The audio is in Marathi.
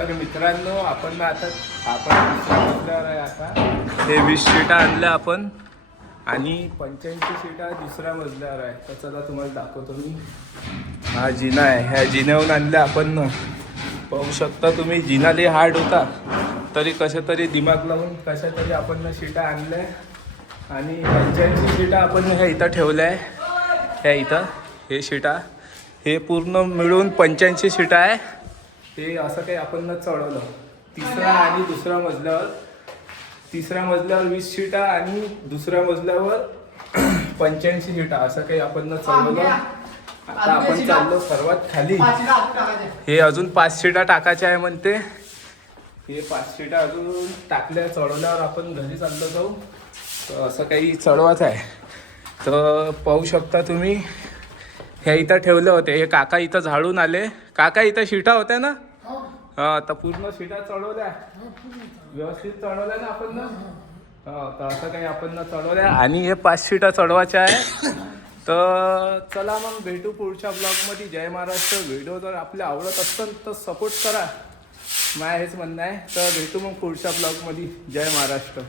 तर मित्रांनो आपण आता दुसऱ्या मजल्यावर आहे. आता हे 20 सीटा आणल्या आपण आणि 85 सीटा दुसऱ्या मजल्यावर आहे. तर चला तुम्हाला दाखवतो मी. हा जिना आहे. ह्या जिन्याहून आणल्या आपण. पाहू शकता तुम्ही जिना लई हार्ड होता, तरी कशा तरी दिमाग लावून कशा तरी आपण सीटा आणल्या आणि 85 सीटा आपण ह्या इथं ठेवल्या आहे. ह्या इथं हे सीटा हे पूर्ण मिळून 85 सीटा आहे. हे असं काही आपण चढवलं. तिसरा आणि दुसऱ्या मजल्यावर 20 सीटा आणि दुसऱ्या मजल्यावर 85 सीटा असं काही आपण चढवलं. आता आपण चाललो सर्वात खाली. हे अजून 5 सीटा टाकायच्या आहे म्हणते. हे 5 सीटा अजून टाकल्या चढवल्यावर आपण घरी चाललो जाऊ. तर असं काही चढवायचं आहे. तर पाहू शकता तुम्ही ह्या इथं ठेवले होते. हे काका इथं झाडून आले. काका इथं शिटा होत्या ना? हा, तर पूर्ण शिटा चढवल्या व्यवस्थित चढवल्या ना आपण ना? हा, तर असं काही आपण चढवल्या आणि हे 5 सीटा चढवायच्या आहे. तर चला मग भेटू पुढच्या ब्लॉगमध्ये. जय महाराष्ट्र. व्हिडिओ जर आपल्या आवडत असेल तर सपोर्ट करा. माझं हेच म्हणणं आहे. तर भेटू मग पुढच्या ब्लॉगमध्ये. जय महाराष्ट्र.